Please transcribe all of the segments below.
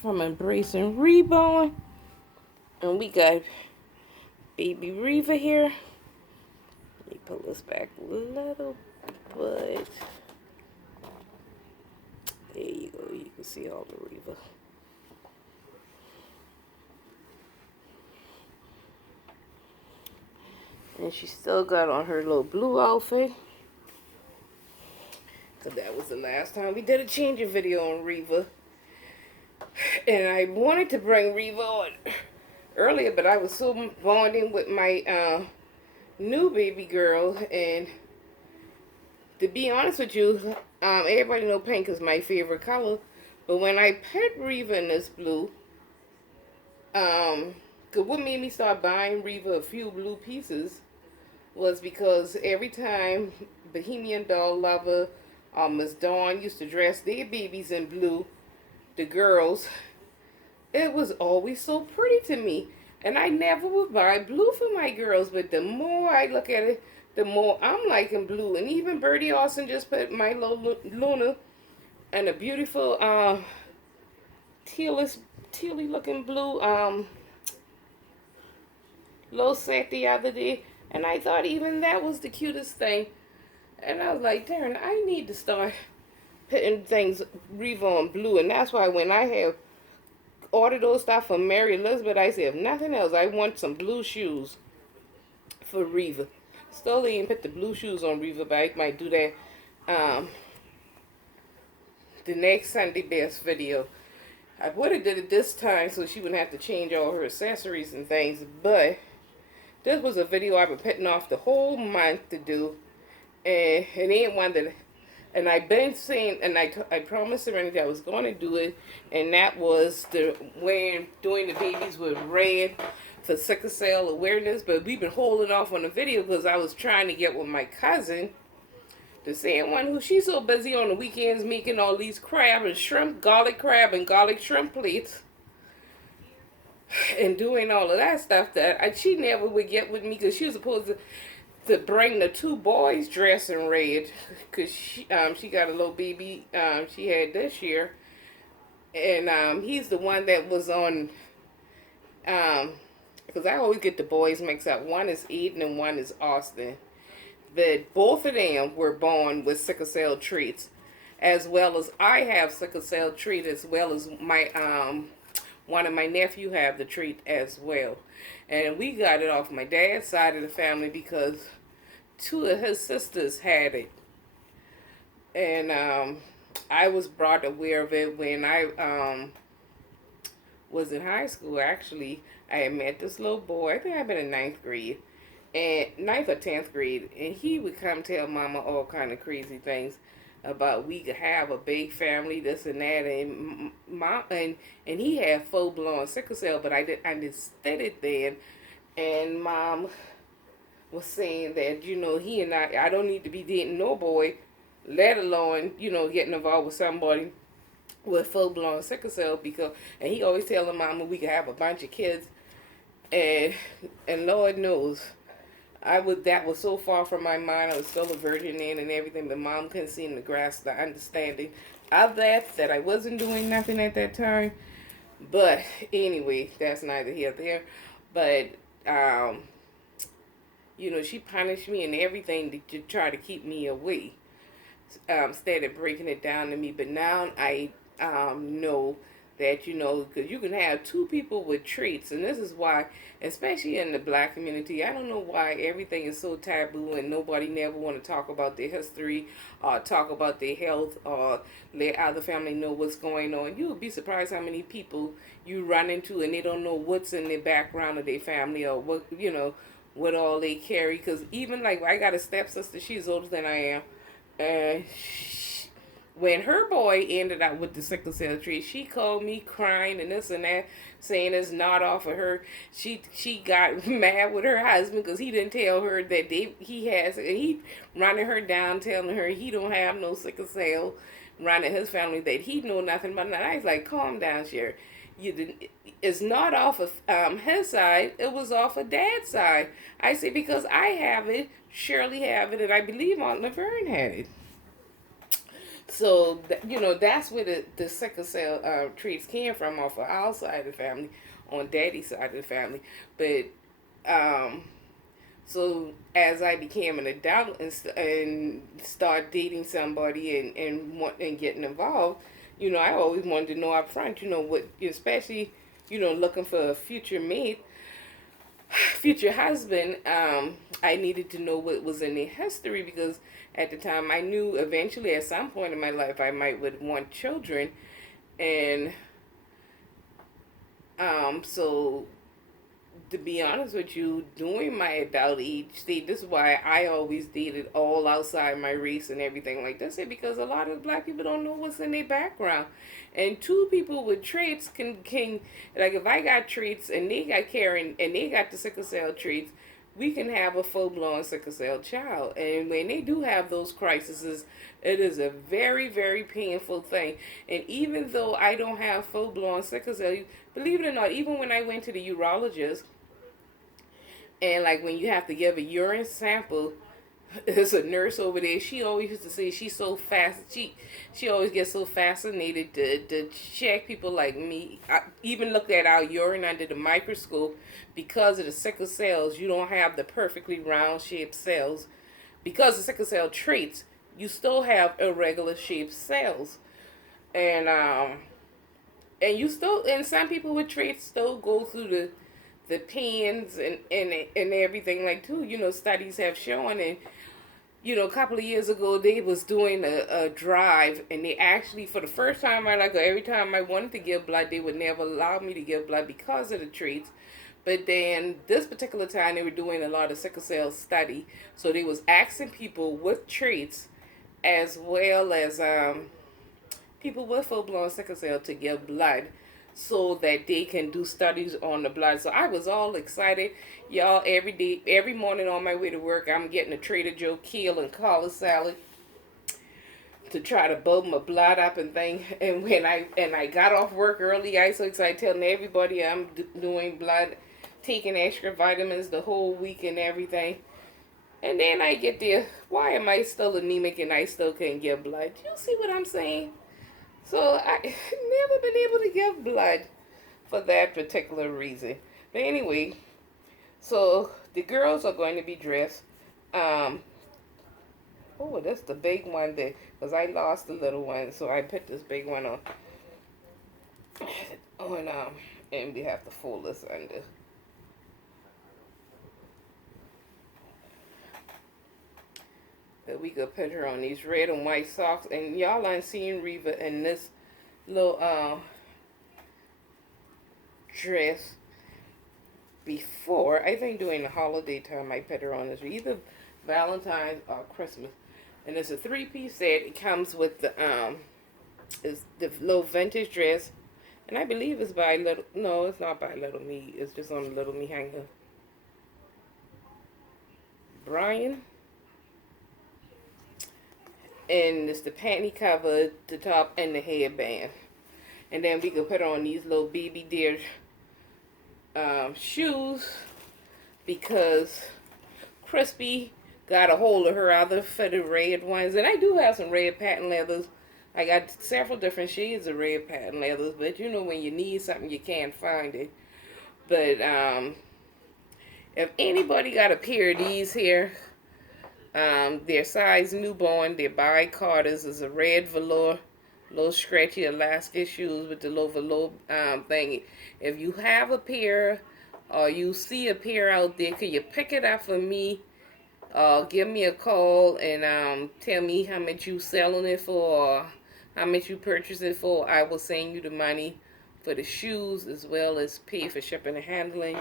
from Embracing Reborn. And we got baby Riva here. Let me pull this back a little bit. There you go. You can see all the Riva. And she still got on her little blue outfit. Because that was the last time we did a changing video on Riva. And I wanted to bring Riva on earlier, but I was so bonding with my new baby girl. And to be honest with you, everybody know pink is my favorite color. But when I put Riva in this blue, cause what made me start buying Riva a few blue pieces was because every time Bohemian Doll Lover, Miss Dawn used to dress their babies in blue, the girls, it was always so pretty to me. And I never would buy blue for my girls, but the more I look at it, the more I'm liking blue. And even Birdie Austin just put my little Luna in a beautiful tealy looking blue little set the other day. And I thought even that was the cutest thing. And I was like, Darren, I need to start putting things Riva on blue. And that's why when I have ordered those stuff from Mary Elizabeth, I said, if nothing else, I want some blue shoes for Riva. Still didn't put the blue shoes on Riva, but I might do that the next Sunday best video. I would have did it this time so she wouldn't have to change all her accessories and things, but this was a video I've been putting off the whole month to do, and it ain't one that, and I've been saying, and I promised Serenity I was going to do it, and that was doing the babies with red for sickle cell awareness, but we've been holding off on the video because I was trying to get with my cousin, the same one who she's so busy on the weekends making all these crab and shrimp, garlic crab and garlic shrimp plates, and doing all of that stuff that she never would get with me because she was supposed to bring the two boys dressed in red because she got a little baby she had this year, and he's the one that was on because I always get the boys mixed up. One is Eden and one is Austin, but both of them were born with sickle cell traits, as well as I have sickle cell trait, as well as my one of my nephew have the trait as well. And we got it off my dad's side of the family because two of his sisters had it. And I was brought aware of it when I was in high school. Actually, I had met this little boy. I think I'd been in ninth grade. And ninth or 10th grade. And he would come tell mama all kind of crazy things about we could have a big family, this and that, and mom, and he had full blown sickle cell, but I didn't study it then, and mom was saying that he and I don't need to be dating no boy, let alone getting involved with somebody with full blown sickle cell, because and he always telling mama we could have a bunch of kids, and Lord knows. That was so far from my mind. I was still a virgin then and everything, but mom couldn't seem to grasp the understanding of that I wasn't doing nothing at that time. But anyway, that's neither here nor there. But she punished me and everything to try to keep me away. Instead of breaking it down to me. But now I know that, because you can have two people with traits, and this is why, especially in the black community, I don't know why everything is so taboo and nobody never want to talk about their history or talk about their health or let other family know what's going on. You would be surprised how many people you run into and they don't know what's in the background of their family or what all they carry. Because even like I got a stepsister, she's older than I am, and when her boy ended up with the sickle cell trait, she called me crying and this and that, saying it's not off of her. She got mad with her husband because he didn't tell her that he has. He running her down, telling her he don't have no sickle cell, running his family that he know nothing about. And I was like, calm down, Sherry. It's not off of his side. It was off of Dad's side. I say because I have it, Shirley have it, and I believe Aunt Laverne had it. So, that's where the sickle cell traits came from off of our side of the family, on daddy's side of the family. But, so as I became an adult and start dating somebody and getting involved, I always wanted to know up front, what, especially, looking for a future mate, future husband, I needed to know what was in their history, because at the time I knew eventually at some point in my life I might would want children. And so to be honest with you, during my adult age state, this is why I always dated all outside my race and everything like this, because a lot of black people don't know what's in their background. And two people with traits can like, if I got traits and they got Karen and they got the sickle cell traits, we can have a full-blown sickle cell child. And when they do have those crises, it is a very, very painful thing. And even though I don't have full-blown sickle cell, believe it or not, even when I went to the urologist, and like when you have to give a urine sample, there's a nurse over there. She always used to say she's so fast. She always gets so fascinated to check people like me. I even looked at our urine under the microscope. Because of the sickle cells, you don't have the perfectly round shaped cells. Because of sickle cell traits, you still have irregular shaped cells, and you still, and some people with traits still go through the pains and everything like too. Studies have shown. And a couple of years ago, they was doing a drive, and they actually, for the first time in my life, every time I wanted to give blood, they would never allow me to give blood because of the traits. But then this particular time, they were doing a lot of sickle cell study, so they was asking people with traits as well as people with full-blown sickle cell to give blood, so that they can do studies on the blood. So I was all excited. Y'all, every day, every morning on my way to work, I'm getting a Trader Joe kale and collard salad to try to bulk my blood up and thing. And when I got off work early, I was so excited, telling everybody I'm doing blood, taking extra vitamins the whole week and everything. And then I get there, why am I still anemic and I still can't give blood? You see what I'm saying? So I never been able to give blood for that particular reason. But anyway, so the girls are going to be dressed. Oh, that's the big one there, because I lost the little one, so I put this big one on. And we have to fold this under. But we could put her on these red and white socks. And y'all ain't seen Riva in this little dress before. I think during the holiday time I put her on this, either Valentine's or Christmas. And it's a 3-piece set. It comes with the it's the little vintage dress. And I believe it's by Little, no, it's not by Little Me. It's just on the Little Me hanger. Brian. And it's the panty cover, the top, and the headband. And then we can put on these little baby deer shoes, because Crispy got a hold of her other for the red ones. And I do have some red patent leathers. I got several different shades of red patent leathers, but when you need something, you can't find it. But if anybody got a pair of these here, their size newborn, their bi-carters, is a red velour, little stretchy elastic shoes with the little velour thing. If you have a pair or you see a pair out there, could you pick it up for me? Give me a call and tell me how much you selling it for, or how much you purchase it for. I will send you the money for the shoes, as well as pay for shipping and handling.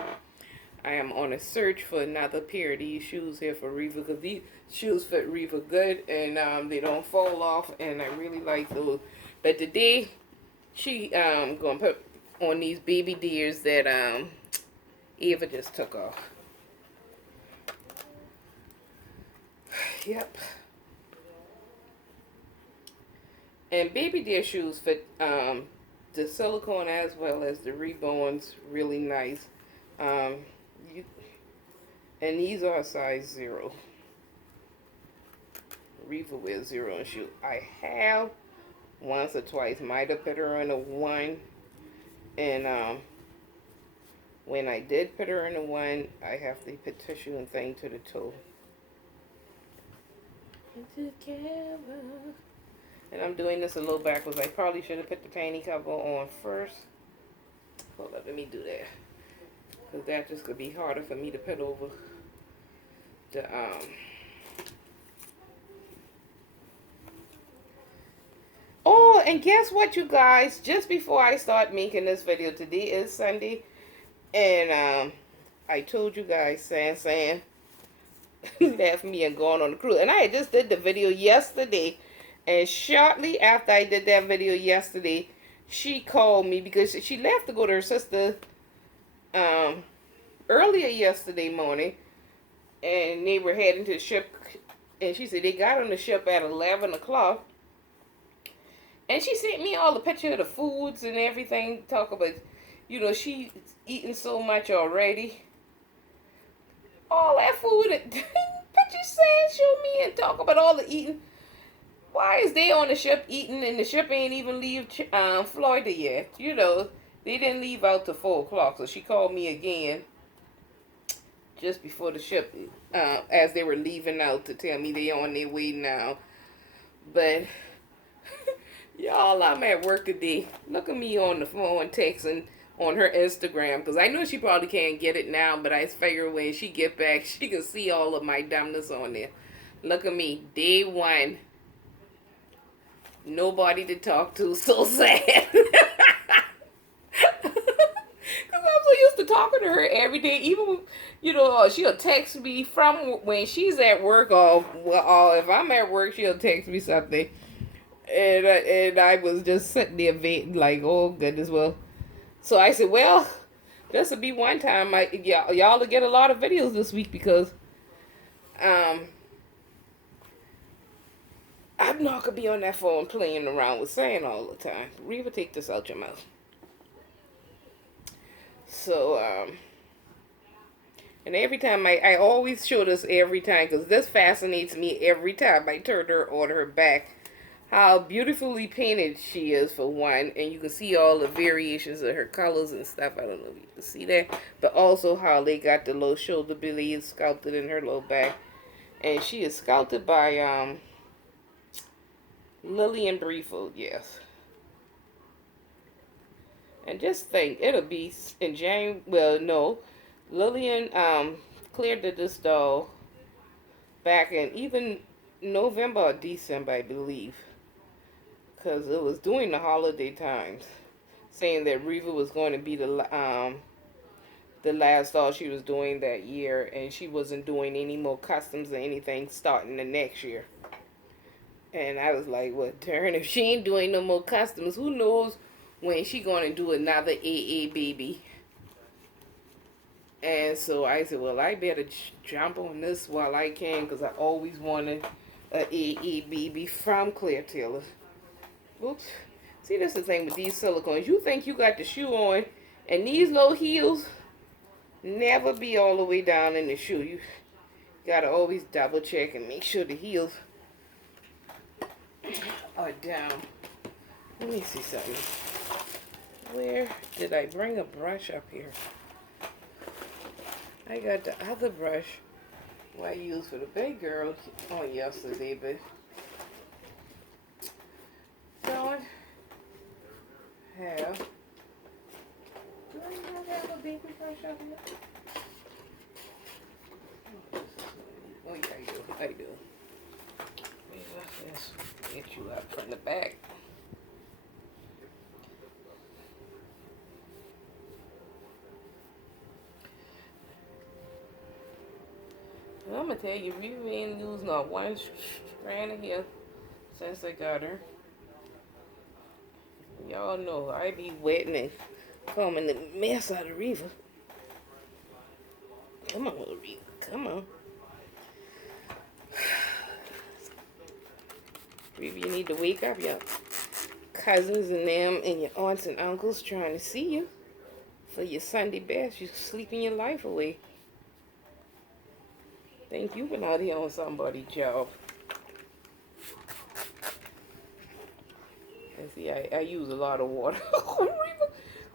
I am on a search for another pair of these shoes here for Riva, because these shoes fit Riva good, and they don't fall off, and I really like those. But today, she gonna put on these baby deers that Ava just took off. Yep. And baby deer shoes fit the silicone as well as the Reborns really nice. And these are size 0. Riva wears 0 and shoe. I have once or twice. Might have put her in a 1. And when I did put her in a 1, I have to put tissue and thing to the toe. Together. And I'm doing this a little backwards. I probably should have put the panty cover on first. Hold up, let me do that. Because that just could be harder for me to put over the, Oh, and guess what, you guys? Just before I start making this video, today is Sunday. And, I told you guys, San left me and gone on the cruise. And I just did the video yesterday. And shortly after I did that video yesterday, she called me because she left to go to her sister earlier yesterday morning. And they were heading to the ship. And she said they got on the ship at 11 o'clock. And she sent me all the picture of the foods and everything. Talk about, you know, she's eating so much already. All that food. Picture said, show me and talk about all the eating. Why is they on the ship eating and the ship ain't even leave Florida yet? You know, they didn't leave out till 4 o'clock. So she called me again just before the ship, as they were leaving out, to tell me they on their way now. But, y'all, I'm at work today. Look at me on the phone texting on her Instagram. Because I know she probably can't get it now, but I figure when she get back, she can see all of my dumbness on there. Look at me, day 1. Nobody to talk to, so sad. Because I'm so used to talking to her every day. Even, you know, she'll text me from when she's at work, or if I'm at work, she'll text me something. And I was just sitting there like, oh, goodness, well. So I said, well, this will be one time. Y'all will get a lot of videos this week because I'm not going to be on that phone playing around with saying all the time. Riva, take this out your mouth. So, and every time, I always show this every time, because this fascinates me every time I turn her on her back. How beautifully painted she is, for one. And you can see all the variations of her colors and stuff. I don't know if you can see that. But also how they got the little shoulder blades sculpted in her little back. And she is sculpted by, Lillian Briefold, yes. And just think, it'll be in January. Well, no, Lillian cleared this doll back in even November or December, I believe, because it was during the holiday times, saying that Riva was going to be the last doll she was doing that year, and she wasn't doing any more customs or anything starting the next year. And I was like, well, darn, if she ain't doing no more customs, who knows when she going to do another AA baby. And so I said, well, I better jump on this while I can, because I always wanted a AA baby from Claire Taylor. Oops. See, that's the thing with these silicones. You think you got the shoe on, and these low heels never be all the way down in the shoe. You got to always double check and make sure the heels are down. Let me see something. Where did I bring a brush up here? I got the other brush I used for the big girl on yesterday, but don't have. Do I not have a baby brush up here? Oh yeah, I do. Let's get you up from the back. I'm gonna tell you, we ain't lose not one strand of hair since I got her. Y'all know I be wetting and combing the mess out of Riva. Come on, Riva, come on. Riva, you need to wake up. Your cousins and them and your aunts and uncles trying to see you for your Sunday best. You're sleeping your life away. Think you've been out here on somebody's job. And see, I use a lot of water.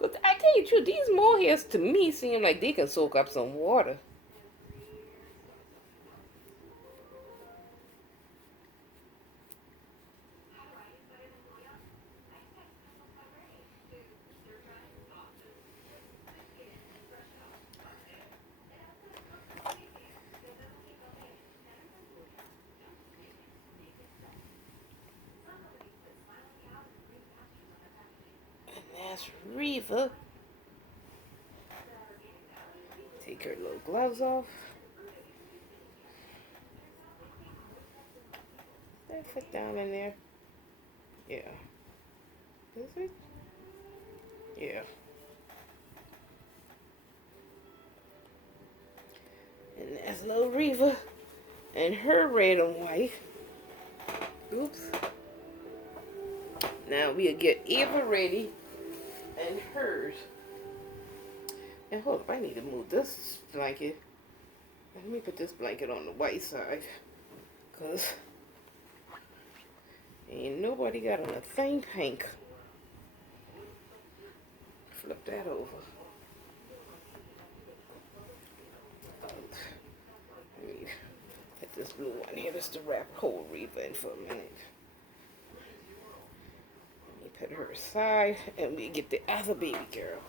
But I tell you the truth, these mohairs to me seem like they can soak up some water. And that's Riva. Take her little gloves off. That fit down in there. Yeah. Is it? Yeah. And that's little Riva and her red and white. Oops. Now we'll get Ava ready and hers. And hold up, I need to move this blanket. Let me put this blanket on the white side. Because ain't nobody got on a thing pink. Flip that over. Let me get this blue one here just to wrap whole Riva in for a minute. Let me put her aside and we get the other baby girl.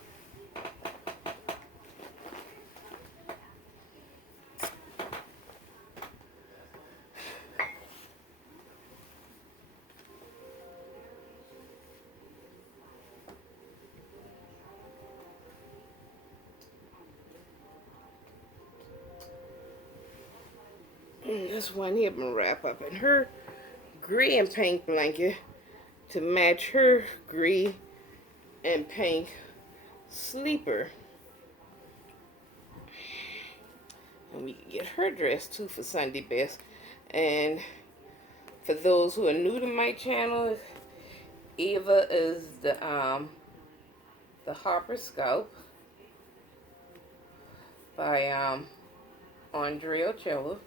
This one here been wrapped up in her gray and pink blanket to match her gray and pink sleeper. And we can get her dressed too for Sunday best. And for those who are new to my channel, Ava is the Harper Scout by Andre Ochoa.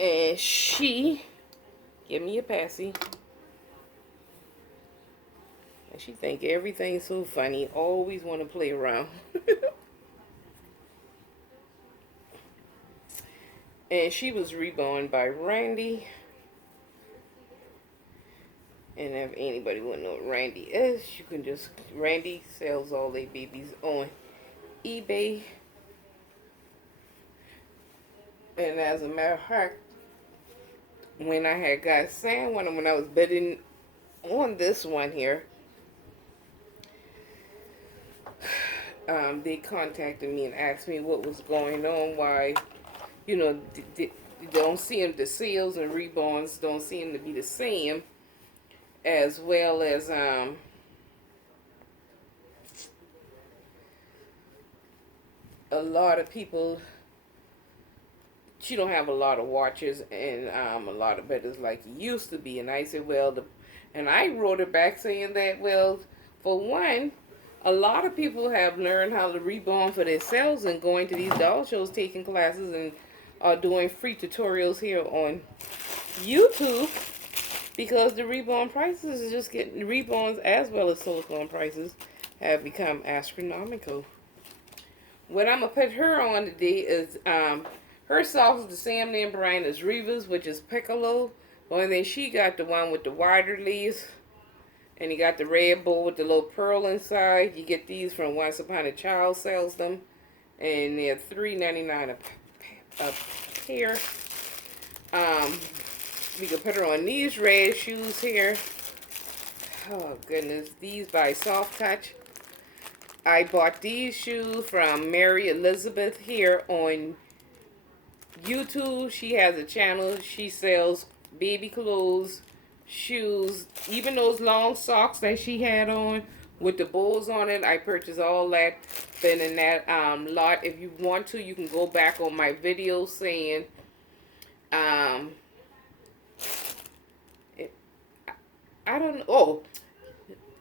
And she, give me a passy. And she think everything's so funny. Always want to play around. And she was reborn by Randy. And if anybody want to know what Randy is, you can just, Randy sells all their babies on eBay. And as a matter of fact, when I had got Sam when I was bidding on this one here, they contacted me and asked me what was going on, why, you know, don't seem the sales and reborns don't seem to be the same, as well as a lot of people. She don't have a lot of watchers and a lot of bidders like it used to be. And I said, well, and I wrote it back saying that, well, for one, a lot of people have learned how to reborn for themselves and going to these doll shows, taking classes, and are doing free tutorials here on YouTube, because the reborn prices is just getting, reborns as well as silicone prices have become astronomical. What I'm going to put her on today is, her sauce is the same name brand as Riva's, which is Piccolo. And then she got the one with the wider leaves. And you got the red bowl with the little pearl inside. You get these from Once Upon a Child sells them. And they're $3.99 a pair. We can put her on these red shoes here. Oh goodness, these by Soft Touch. I bought these shoes from Mary Elizabeth here on YouTube. She has a channel. She sells baby clothes, shoes, even those long socks that she had on with the bows on it. I purchased all that. Been in that lot. If you want to, you can go back on my video saying I don't know. Oh,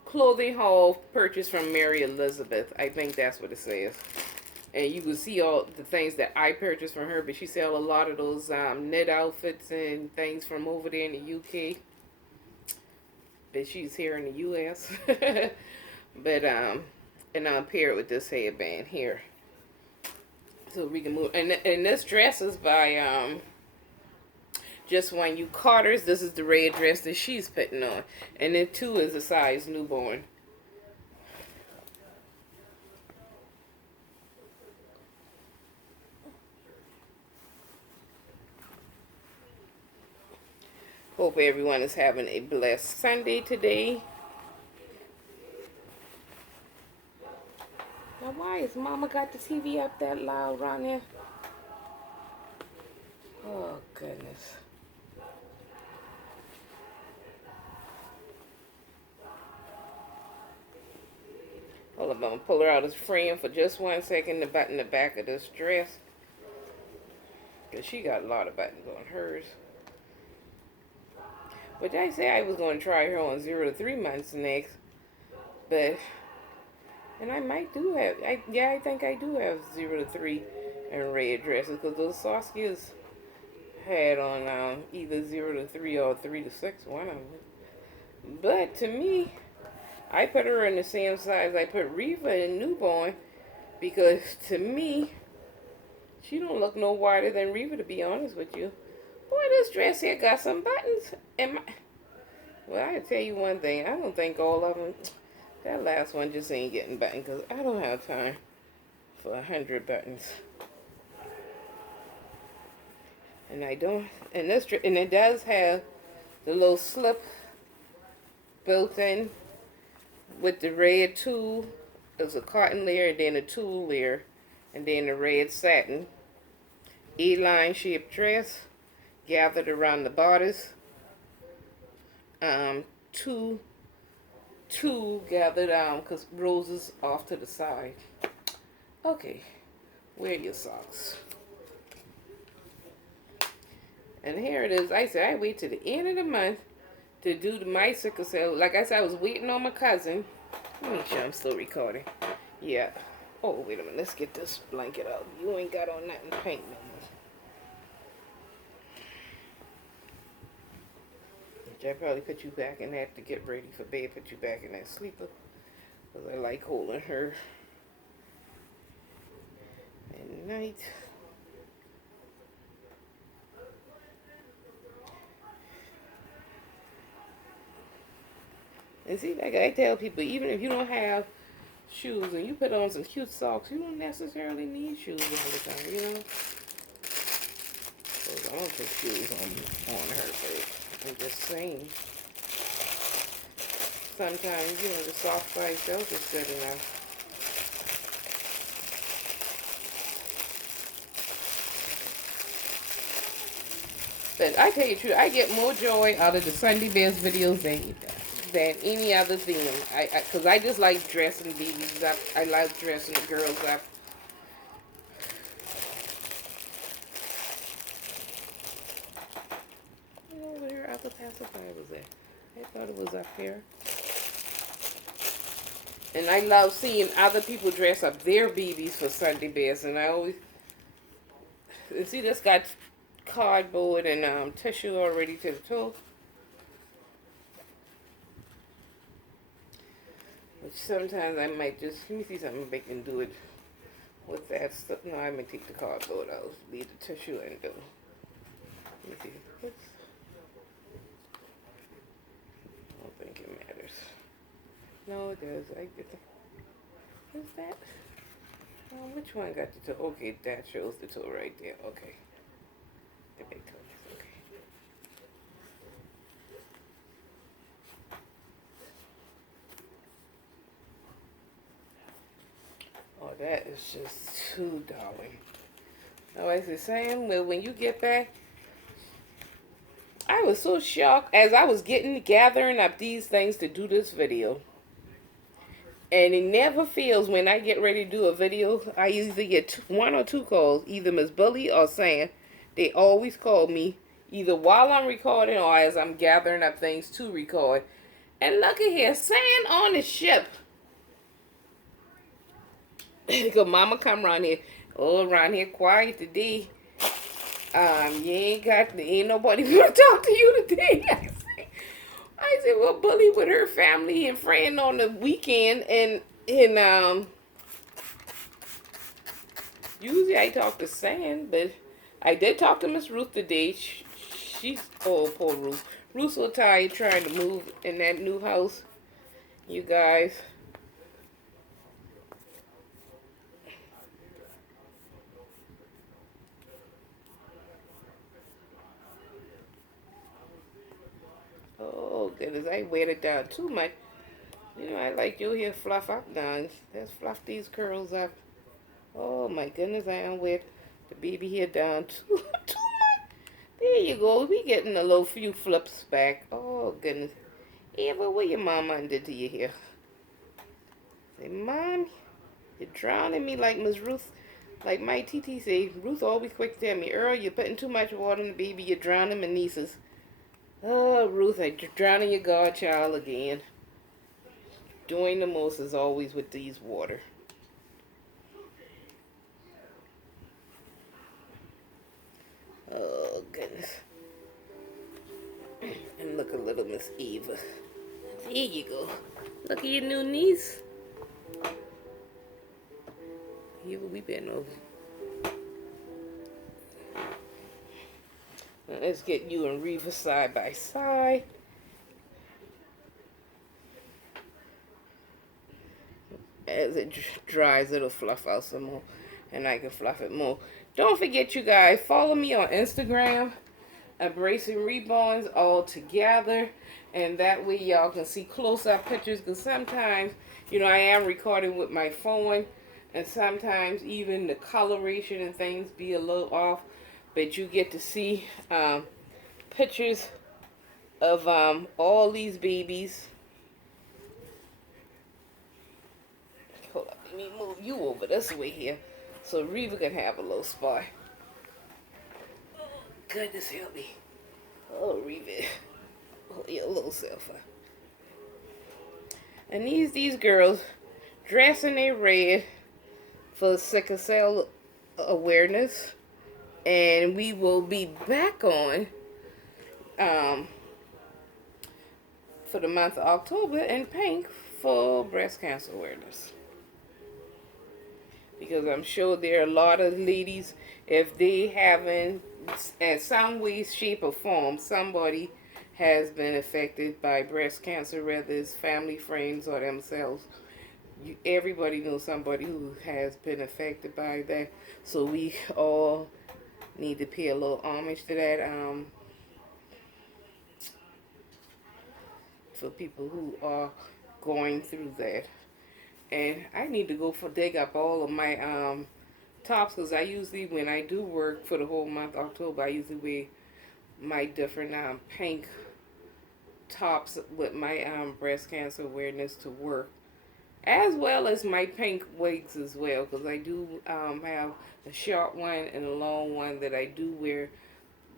clothing haul purchased from Mary Elizabeth. I think that's what it says. And you can see all the things that I purchased from her. But she sells a lot of those knit outfits and things from over there in the UK. but she's here in the U.S. But and I'll pair it with this headband here, so we can move. And this dress is by Just One You Carter's. This is the red dress that she's putting on, and it too is a size newborn. Hope everyone is having a blessed Sunday today. Now, why is Mama got the TV up that loud around here? Oh, goodness. Hold up, I'm going to pull her out as frame for just 1 second to button the back of this dress. Because she got a lot of buttons on hers. But I said I was going to try her on 0 to 3 months next. But, and I might do have, I think I do have 0 to 3 in red dresses. Because those Saskias had on either 0 to 3 or 3 to 6, one of them. But to me, I put her in the same size I put Riva in newborn. Because to me, she don't look no wider than Riva, to be honest with you. Boy, this dress here got some buttons. Well, I tell you one thing. I don't think all of them. That last one just ain't getting buttons because I don't have time for 100 buttons. And I don't. And this, and it does have the little slip built in with the red tulle. There's a cotton layer, and then a tulle layer, and then the red satin A-line shaped dress. Gathered around the bodice. Two gathered because roses off to the side. Okay, wear your socks. And here it is. I said I wait till the end of the month to do my sickle cell. Like I said, I was waiting on my cousin. Let me make sure I'm still recording. Yeah. Oh, wait a minute. Let's get this blanket out. You ain't got on nothing pink no more. I probably put you back in that to get ready for bed. Put you back in that sleeper. Because I like holding her at night. And see, like I tell people, even if you don't have shoes and you put on some cute socks, you don't necessarily need shoes all the time, you know? So I don't put shoes on her, but I'm just saying. Sometimes, you know, the soft by itself is good enough. But I tell you the truth, I get more joy out of the Sunday Best videos than any other thing. Because I just like dressing babies up. I like dressing the girls up. You know where her other pacifier was at? I thought it was up here. And I love seeing other people dress up their babies for Sunday Best. And I always... And see, this got cardboard and tissue already to the toe. Which sometimes I might just... Let me see something if I can do it with that stuff. No, I might take the cardboard out. Leave the tissue and do. Let me see. I don't think it matters. No, it does. I get the... What's that? Oh, which one got the toe? Okay, that shows the toe right there. Okay. The big toe. Okay. Oh, that is just too darling. Oh, as it's saying, well, when you get back, I was so shocked as I was gathering up these things to do this video. And it never fails when I get ready to do a video. I usually get 1 or 2 calls, either Miss Bully or Sam. They always call me either while I'm recording or as I'm gathering up things to record. And look at here, Sam on the ship. Because Mama come around here. Oh, around here quiet today. Ain't nobody want to talk to you today. I said, well, Bully with her family and friend on the weekend, and usually I talk to Sam, but I did talk to Miss Ruth today. She's, oh, poor Ruth. Ruth's so tired trying to move in that new house, you guys. Oh, goodness, I wear it down too much. You know, I like your hair fluff up now. Let's fluff these curls up. Oh, my goodness, I don't wear the baby hair down too much. There you go. We getting a little few flips back. Oh, goodness. Ava, what your mama undid to your hair? Say, Mom, you're drowning me like Miss Ruth. Like my TT say, Ruth always quick to tell me, Earl, you're putting too much water on the baby. You're drowning my nieces. Oh, Ruth, I'm drowning your godchild again. Doing the most as always with these water. Oh, goodness. And look a little Miss Eva. There you go. Look at your new niece. Eva, we been over. Now let's get you and Riva side by side. As it dries, it'll fluff out some more. And I can fluff it more. Don't forget, you guys, follow me on Instagram. Embracing Reborns all together. And that way y'all can see close-up pictures. Because sometimes, you know, I am recording with my phone. And sometimes even the coloration and things be a little off. But you get to see pictures of all these babies. Hold up, let me move you over this way here so Riva can have a little spot. Oh, goodness help me. Oh, Riva. Oh, your little self. And these girls dressing their red for sickle cell awareness. And we will be back on for the month of October in pink for breast cancer awareness. Because I'm sure there are a lot of ladies, if they haven't, in some way, shape, or form, somebody has been affected by breast cancer, whether it's family, friends, or themselves. Everybody knows somebody who has been affected by that. So we all need to pay a little homage to that for people who are going through that. And I need to go dig up all of my tops, because I usually, when I do work for the whole month of October, I usually wear my different pink tops with my breast cancer awareness to work, as well as my pink wigs as well, because I do have a short one and a long one that I do wear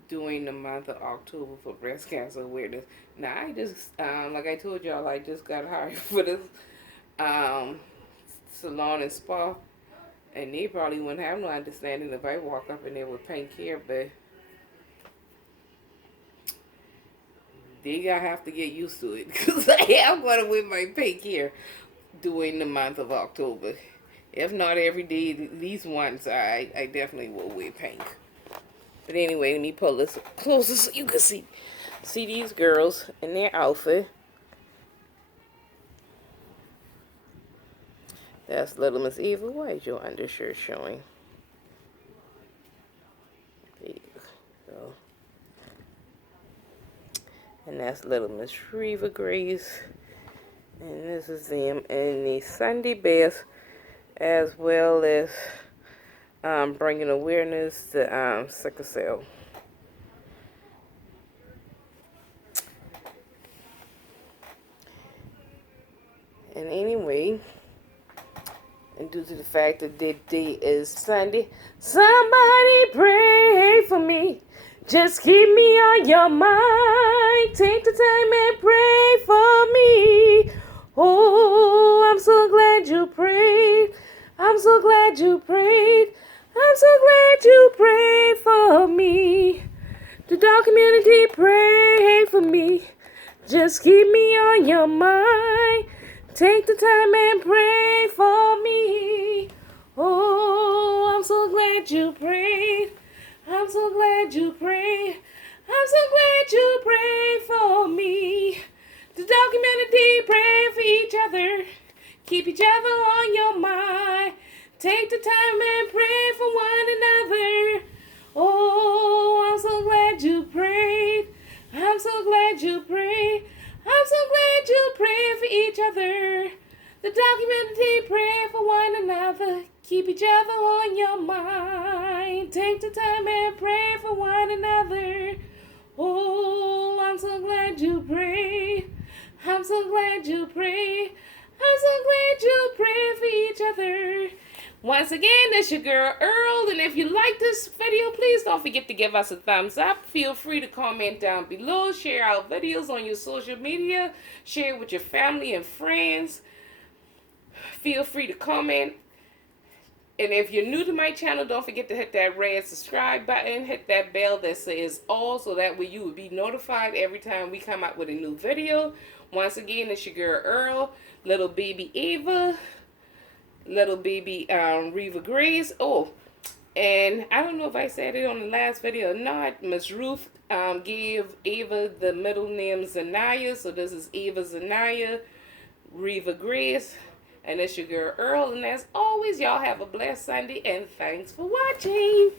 during the month of October for breast cancer awareness. Now, I just, like I told y'all, I just got hired for this salon and spa, and they probably wouldn't have no understanding if I walk up in there with pink hair, but they gonna have to get used to it, because I am going to wear my pink hair during the month of October. If not every day, these ones I definitely will wear pink. But anyway, let me pull this closer so you can see these girls in their outfit. That's little Miss Eva. Why is your undershirt showing? There you go. And that's little Miss Riva Grace. And this is them in the Sunday best, as well as bringing awareness to sickle cell. And anyway, and due to the fact that the day is Sunday, somebody pray for me. Just keep me on your mind. Take the time and pray for me. Oh, I'm so glad you prayed. I'm so glad you prayed. I'm so glad you prayed for me. The dog community, pray for me. Just keep me on your mind. Take the time and pray for me. Oh, I'm so glad you prayed. I'm so glad you prayed. I'm so glad you prayed for me. The documentary, pray for each other. Keep each other on your mind. Take the time and pray for one another. Oh, I'm so glad you prayed. I'm so glad you prayed. I'm so glad you prayed for each other. The documentary, pray for one another. Keep each other on your mind. Take the time and pray for one another. Oh, I'm so glad you prayed. I'm so glad you prayed. I'm so glad you pray for each other. Once again, that's your girl Earl, and if you like this video, please don't forget to give us a thumbs up. Feel free to comment down below, share our videos on your social media, share it with your family and friends. Feel free to comment. And if you're new to my channel, don't forget to hit that red subscribe button, hit that bell that says all, so that way you will be notified every time we come out with a new video. Once again, it's your girl Earl, little baby Ava, little baby Riva Grace. Oh, and I don't know if I said it on the last video or not. Miss Ruth gave Ava the middle name Zanaya, so this is Ava Zanaya, Riva Grace, and it's your girl Earl. And as always, y'all have a blessed Sunday, and thanks for watching.